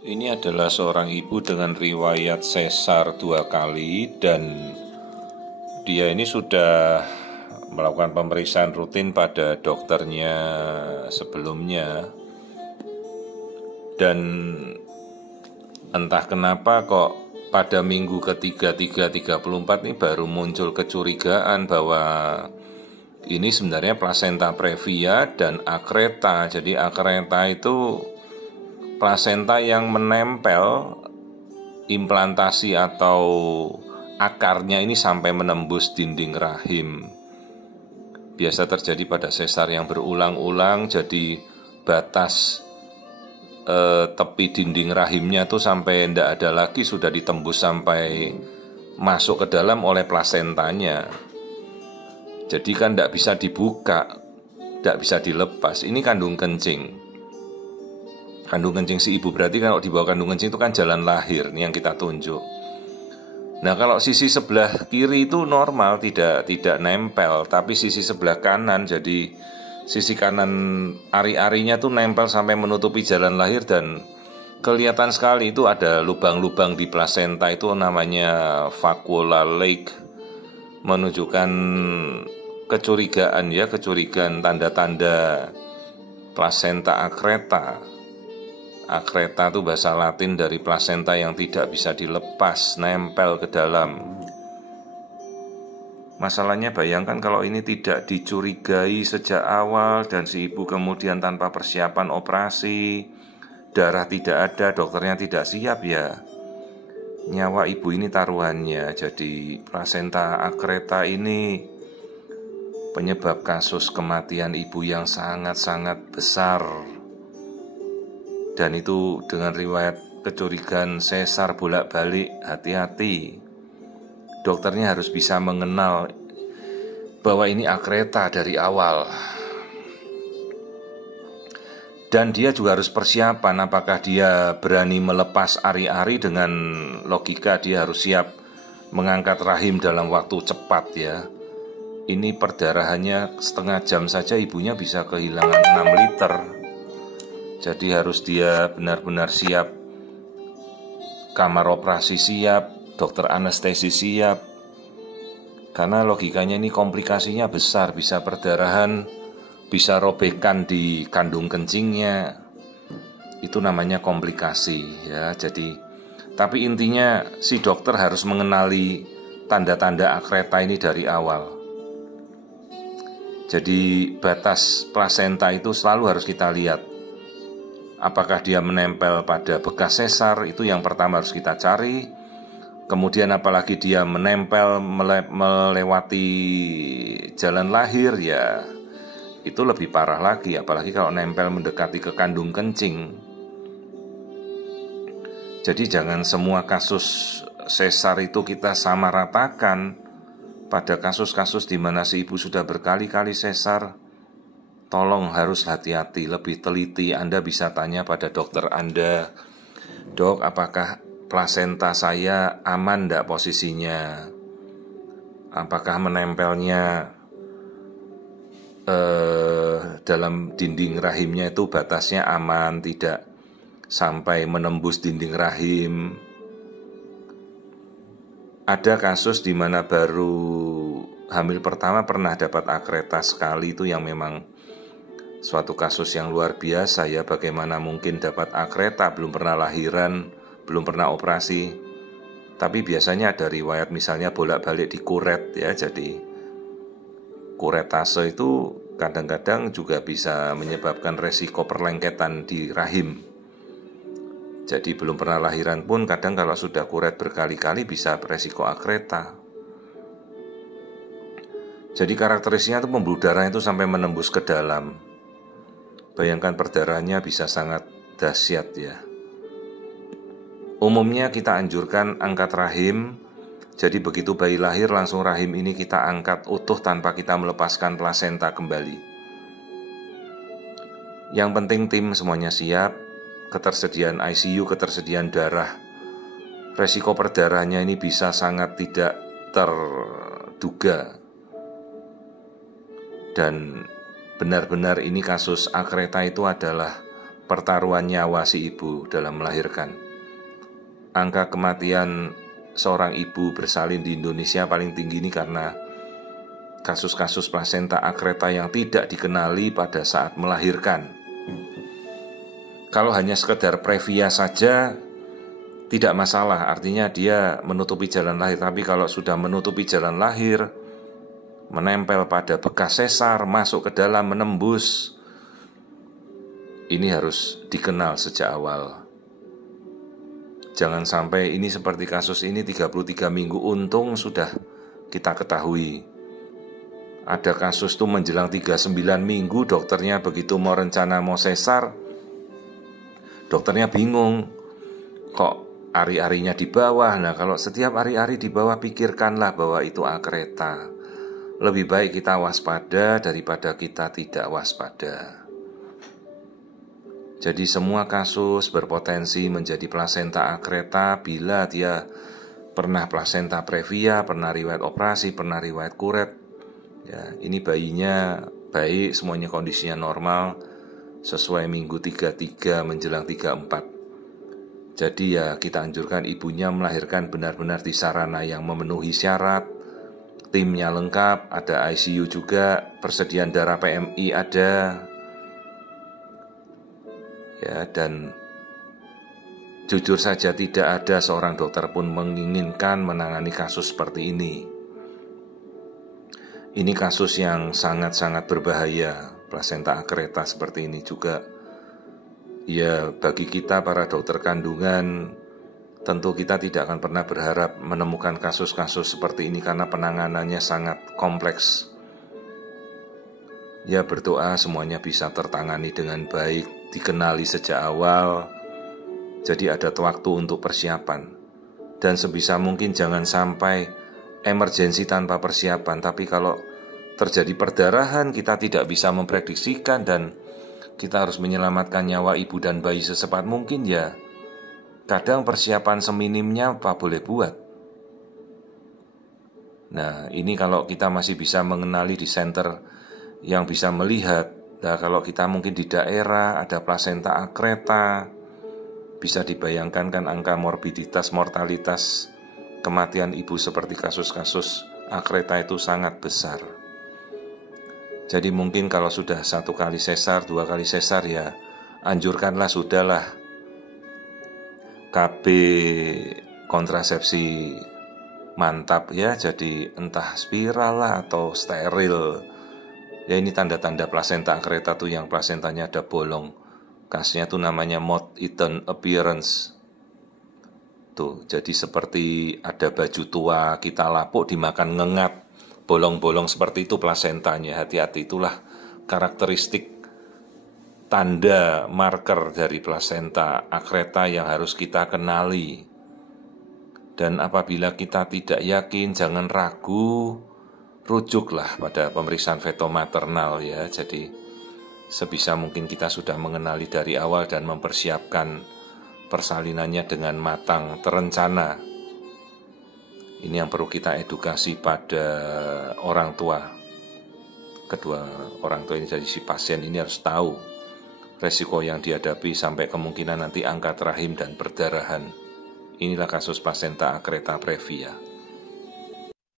Ini adalah seorang ibu dengan riwayat sesar 2 kali dan dia ini sudah melakukan pemeriksaan rutin pada dokternya sebelumnya. Dan entah kenapa kok pada minggu ketiga 34 ini baru muncul kecurigaan bahwa ini sebenarnya plasenta previa dan akreta. Jadi akreta itu plasenta yang menempel implantasi atau akarnya ini sampai menembus dinding rahim. Biasa terjadi pada sesar yang berulang-ulang, jadi batas tepi dinding rahimnya tuh sampai tidak ada lagi, sudah ditembus sampai masuk ke dalam oleh plasentanya. Jadi kan tidak bisa dibuka, tidak bisa dilepas. Ini kandung kencing. Kandung kencing si ibu, berarti kalau di bawah kandung kencing itu kan jalan lahir, ini yang kita tunjuk. Nah kalau sisi sebelah kiri itu normal, tidak nempel, tapi sisi sebelah kanan, jadi sisi kanan ari-arinya tuh nempel sampai menutupi jalan lahir dan kelihatan sekali itu ada lubang-lubang di plasenta, itu namanya vacuolar leak, menunjukkan kecurigaan ya, kecurigaan, tanda-tanda plasenta akreta. Akreta itu bahasa Latin dari plasenta yang tidak bisa dilepas, nempel ke dalam. Masalahnya bayangkan kalau ini tidak dicurigai sejak awal dan si ibu kemudian tanpa persiapan operasi, darah tidak ada, dokternya tidak siap, ya nyawa ibu ini taruhannya. Jadi plasenta akreta ini penyebab kasus kematian ibu yang sangat-sangat besar. Dan itu dengan riwayat kecurigaan sesar bolak-balik. Hati-hati, dokternya harus bisa mengenal bahwa ini akreta dari awal. Dan dia juga harus persiapan, apakah dia berani melepas ari-ari. Dengan logika dia harus siap mengangkat rahim dalam waktu cepat ya. Ini perdarahannya setengah jam saja ibunya bisa kehilangan 6 liter. Jadi harus dia benar-benar siap, kamar operasi siap, dokter anestesi siap. Karena logikanya ini komplikasinya besar, bisa perdarahan, bisa robekan di kandung kencingnya. Itu namanya komplikasi ya. Jadi tapi intinya si dokter harus mengenali tanda-tanda akreta ini dari awal. Jadi batas plasenta itu selalu harus kita lihat. Apakah dia menempel pada bekas sesar, itu yang pertama harus kita cari. Kemudian apalagi dia menempel melewati jalan lahir, ya itu lebih parah lagi. Apalagi kalau nempel mendekati ke kandung kencing. Jadi jangan semua kasus sesar itu kita samaratakan. Pada kasus-kasus di mana si ibu sudah berkali-kali sesar, tolong harus hati-hati, lebih teliti. Anda bisa tanya pada dokter Anda, dok, apakah plasenta saya aman enggak posisinya? Apakah menempelnya dalam dinding rahimnya itu batasnya aman, tidak sampai menembus dinding rahim? Ada kasus di mana baru hamil pertama pernah dapat akreta sekali, itu yang memang suatu kasus yang luar biasa ya. Bagaimana mungkin dapat akreta, belum pernah lahiran, belum pernah operasi. Tapi biasanya ada riwayat misalnya bolak-balik dikuret ya. Jadi kuretase itu kadang-kadang juga bisa menyebabkan resiko perlengketan di rahim. Jadi belum pernah lahiran pun kadang kalau sudah kuret berkali-kali bisa resiko akreta. Jadi karakteristiknya itu pembuluh darah itu sampai menembus ke dalam. Bayangkan perdarahannya bisa sangat dahsyat ya. Umumnya kita anjurkan angkat rahim. Jadi begitu bayi lahir langsung rahim ini kita angkat utuh tanpa kita melepaskan plasenta kembali. Yang penting tim semuanya siap, ketersediaan ICU, ketersediaan darah. Resiko perdarahannya ini bisa sangat tidak terduga. Dan benar-benar ini kasus akreta itu adalah pertaruhan nyawa si ibu dalam melahirkan. Angka kematian seorang ibu bersalin di Indonesia paling tinggi ini karena kasus-kasus plasenta akreta yang tidak dikenali pada saat melahirkan. Kalau hanya sekedar previa saja tidak masalah, artinya dia menutupi jalan lahir. Tapi kalau sudah menutupi jalan lahir, menempel pada bekas sesar, masuk ke dalam, menembus, ini harus dikenal sejak awal. Jangan sampai ini seperti kasus ini 33 minggu, untung sudah kita ketahui. Ada kasus tuh menjelang 39 minggu, dokternya begitu mau rencana mau sesar, dokternya bingung, kok ari-arinya di bawah. Nah, kalau setiap ari-ari di bawah, pikirkanlah bahwa itu akreta. Lebih baik kita waspada daripada kita tidak waspada. Jadi semua kasus berpotensi menjadi plasenta akreta bila dia pernah plasenta previa, pernah riwayat operasi, pernah riwayat kuret. Ya, ini bayinya baik, semuanya kondisinya normal, sesuai minggu 33 menjelang 34. Jadi ya kita anjurkan ibunya melahirkan benar-benar di sarana yang memenuhi syarat. Timnya lengkap, ada ICU juga, persediaan darah PMI ada. Ya, dan jujur saja tidak ada seorang dokter pun menginginkan menangani kasus seperti ini. Ini kasus yang sangat-sangat berbahaya. Plasenta akreta seperti ini juga, ya bagi kita para dokter kandungan, tentu kita tidak akan pernah berharap menemukan kasus-kasus seperti ini karena penanganannya sangat kompleks. Ya berdoa semuanya bisa tertangani dengan baik, dikenali sejak awal, jadi ada waktu untuk persiapan. Dan sebisa mungkin jangan sampai emergensi tanpa persiapan. Tapi kalau terjadi perdarahan, kita tidak bisa memprediksikan dan kita harus menyelamatkan nyawa ibu dan bayi secepat mungkin, ya kadang persiapan seminimnya apa boleh buat. Nah, ini kalau kita masih bisa mengenali di center yang bisa melihat. Nah, kalau kita mungkin di daerah ada plasenta akreta, bisa dibayangkan kan angka morbiditas, mortalitas, kematian ibu seperti kasus-kasus akreta itu sangat besar. Jadi mungkin kalau sudah 1 kali sesar, 2 kali sesar, ya anjurkanlah sudahlah KB kontrasepsi mantap ya, jadi entah spiral lah atau steril. Ya ini tanda-tanda plasenta akreta tuh yang plasentanya ada bolong. Kasusnya tuh namanya moth-eaten appearance. Tuh, jadi seperti ada baju tua kita lapuk dimakan ngengat. Bolong-bolong seperti itu plasentanya, hati-hati, itulah karakteristik tanda marker dari plasenta akreta yang harus kita kenali. Dan apabila kita tidak yakin, jangan ragu, rujuklah pada pemeriksaan fetomaternal ya. Jadi sebisa mungkin kita sudah mengenali dari awal dan mempersiapkan persalinannya dengan matang, terencana. Ini yang perlu kita edukasi pada orang tua. Kedua orang tua ini, jadi si pasien ini harus tahu resiko yang dihadapi sampai kemungkinan nanti angkat rahim dan perdarahan. Inilah kasus plasenta akreta previa.